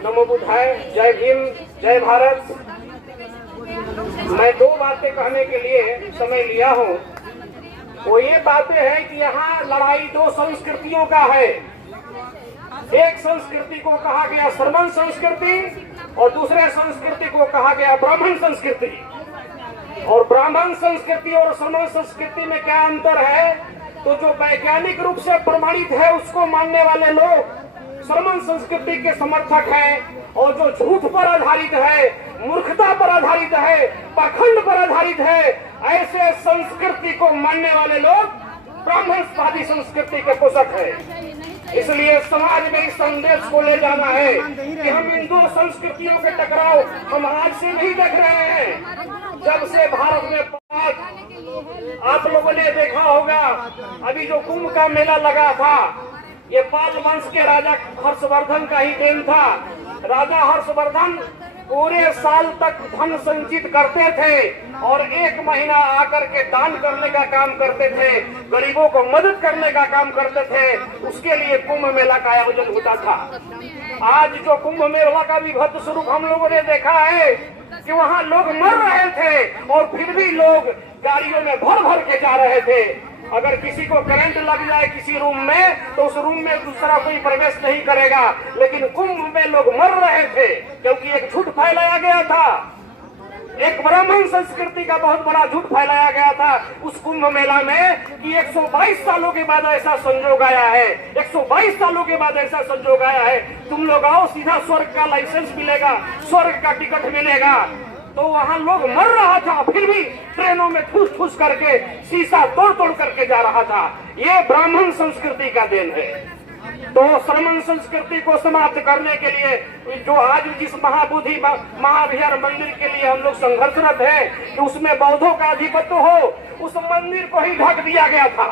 नमो बुद्धाय, जय भीम, जय भारत। मैं दो बातें कहने के लिए समय लिया हूँ। वो ये बातें हैं कि यहाँ लड़ाई दो संस्कृतियों का है। एक संस्कृति को कहा गया श्रमण संस्कृति और दूसरे संस्कृति को कहा गया ब्राह्मण संस्कृति। और ब्राह्मण संस्कृति और श्रमण संस्कृति में क्या अंतर है? तो जो वैज्ञानिक रूप से प्रमाणित है उसको मानने वाले लोग श्रमण संस्कृति के समर्थक हैं, और जो झूठ पर आधारित है, मूर्खता पर आधारित है, पाखंड पर आधारित है, ऐसे संस्कृति को मानने वाले लोग ब्राह्मणवादी संस्कृति के पोषक हैं। इसलिए समाज में इस संदेश को ले जाना है कि हम इन दो संस्कृतियों के टकराव हम आज से नहीं देख रहे हैं। जब से भारत में आप लोगों ने देखा होगा, अभी जो कुंभ का मेला लगा था, ये पाल वंश के राजा हर्षवर्धन का ही देन था। राजा हर्षवर्धन पूरे साल तक धन संचित करते थे और एक महीना आकर के दान करने का काम करते थे, गरीबों को मदद करने का काम करते थे। उसके लिए कुंभ मेला का आयोजन होता था। आज जो कुंभ मेला का विभत्स स्वरूप हम लोगों ने देखा है कि वहाँ लोग मर रहे थे और फिर भी लोग गाड़ियों में भर भर के जा रहे थे। अगर किसी को करंट लग जाए किसी रूम में तो उस रूम में दूसरा कोई प्रवेश नहीं करेगा, लेकिन कुंभ में लोग मर रहे थे क्योंकि एक झूठ फैलाया गया था। एक ब्राह्मण संस्कृति का बहुत बड़ा झूठ फैलाया गया था उस कुंभ मेला में कि 122 सालों के बाद ऐसा संजोग आया है, 122 सालों के बाद ऐसा संजोग आया है, तुम लोग आओ, सीधा स्वर्ग का लाइसेंस मिलेगा, स्वर्ग का टिकट मिलेगा। तो वहाँ लोग मर रहा था, फिर भी ट्रेनों में ठूस ठूस करके शीशा तोड़ तोड़ करके जा रहा था। ये ब्राह्मण संस्कृति का देन है। तो श्रमण संस्कृति को समाप्त करने के लिए जो आज जिस महाबोधि महाविहार मंदिर के लिए हम लोग संघर्षरत है कि उसमें बौद्धों का आधिपत्य हो, उस मंदिर को ही ढक दिया गया था,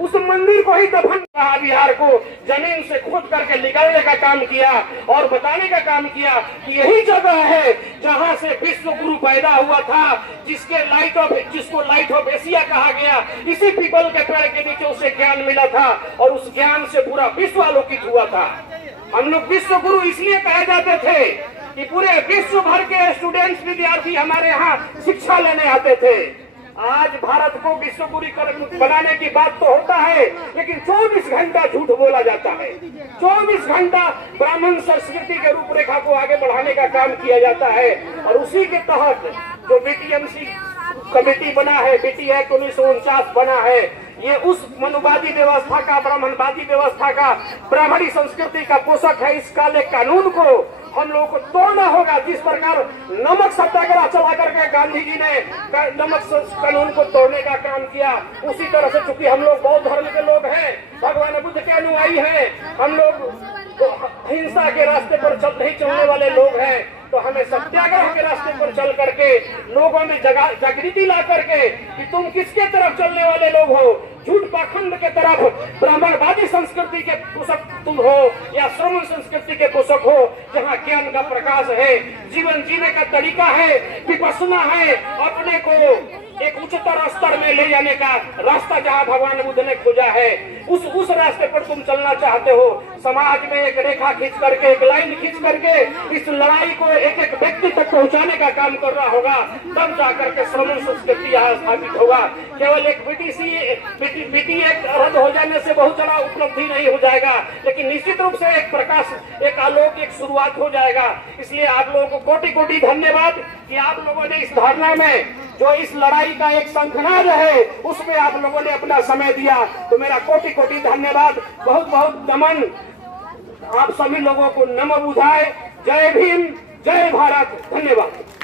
उस मंदिर को ही दफन महाविहार को जमीन से खोद करके निकालने का काम किया और बताने का काम किया कि यही जगह है जहां से विश्व गुरु पैदा हुआ था, जिसको लाइट ऑफ एशिया कहा गया। इसी पीपल के पेड़ के नीचे उसे ज्ञान मिला था और उस ज्ञान से पूरा विश्व आलोकित हुआ था। हम लोग विश्व गुरु इसलिए कहे जाते थे कि पूरे विश्व भर के स्टूडेंट्स विद्यार्थी हमारे यहाँ शिक्षा लेने आते थे। आज भारत को विश्व गुरु बनाने की बात तो होता है, लेकिन 24 घंटा झूठ बोला जाता है। 24 घंटा ब्राह्मण संस्कृति के रूपरेखा को आगे बढ़ाने का काम किया जाता है। और उसी के तहत जो बीटीएमसी कमेटी बना है, बीटी एक्ट 1949 बना है, ये उस मनुवादी व्यवस्था का, ब्राह्मणवादी व्यवस्था का, ब्राह्मणी संस्कृति का पोषक है। इस काले कानून को हम लोगों को तोड़ना होगा। जिस प्रकार नमक सत्याग्रह चला करके गांधी जी ने नमक कानून को तोड़ने का काम किया, उसी तरह से चूंकि हम लोग बौद्ध धर्म के लोग हैं, भगवान बुद्ध के अनुयायी हैं, हम लोग तो हिंसा के रास्ते पर नहीं चलने वाले लोग हैं, तो हमें सत्याग्रह के रास्ते पर चल करके लोगों में जागृति ला करके कि तुम किसके तरफ चलने वाले लोग हो, झूठ पाखंड के तरफ, ब्राह्मणवादी संस्कृति के पोषक तुम हो या श्रमण संस्कृति के पोषक हो, जहाँ ज्ञान का प्रकाश है, जीवन जीने का तरीका है, विपश्यना है, अपने को एक उच्चतर स्तर में ले जाने का रास्ता जहाँ भगवान बुद्ध ने खोजा है, उस रास्ते पर तुम चलना चाहते हो। समाज में एक रेखा खींच करके, एक लाइन खींच करके इस लड़ाई को एक एक व्यक्ति तक पहुँचाने का काम कर रहा होगा, तब जाकर के श्रमण संस्कृति यहाँ स्थापित होगा। केवल एक बीटी एक्ट रद्द हो जाने से बहुत बड़ा उपलब्धि नहीं हो जाएगा, लेकिन निश्चित रूप से एक प्रकाश, एक आलोक, एक शुरुआत हो जाएगा। इसलिए आप लोगों को कोटि कोटि धन्यवाद कि आप लोगों ने इस धरना में जो इस लड़ाई का एक शंखनाद है उसमें आप लोगों ने अपना समय दिया, तो मेरा कोटि कोटि धन्यवाद, बहुत बहुत नमन आप सभी लोगों को। नमो बुद्धाय, जय भीम, जय भारत, धन्यवाद।